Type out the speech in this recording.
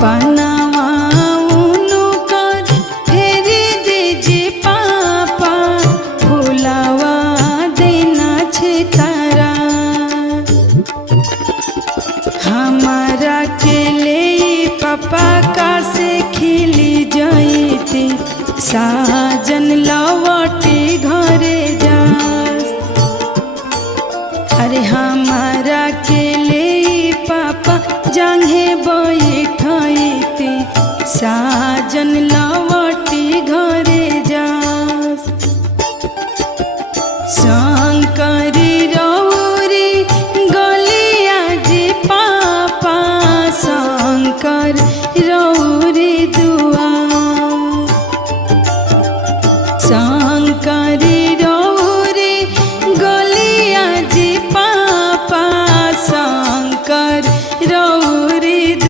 पनावा उनुकर फेरी दीजी पापा फुलावा देना छे तारा हमारा के ले पापा का से खिली जाइते साजन लवटी घरे जा अरे हमारा के ले पापा जांघे बैठते साजन लव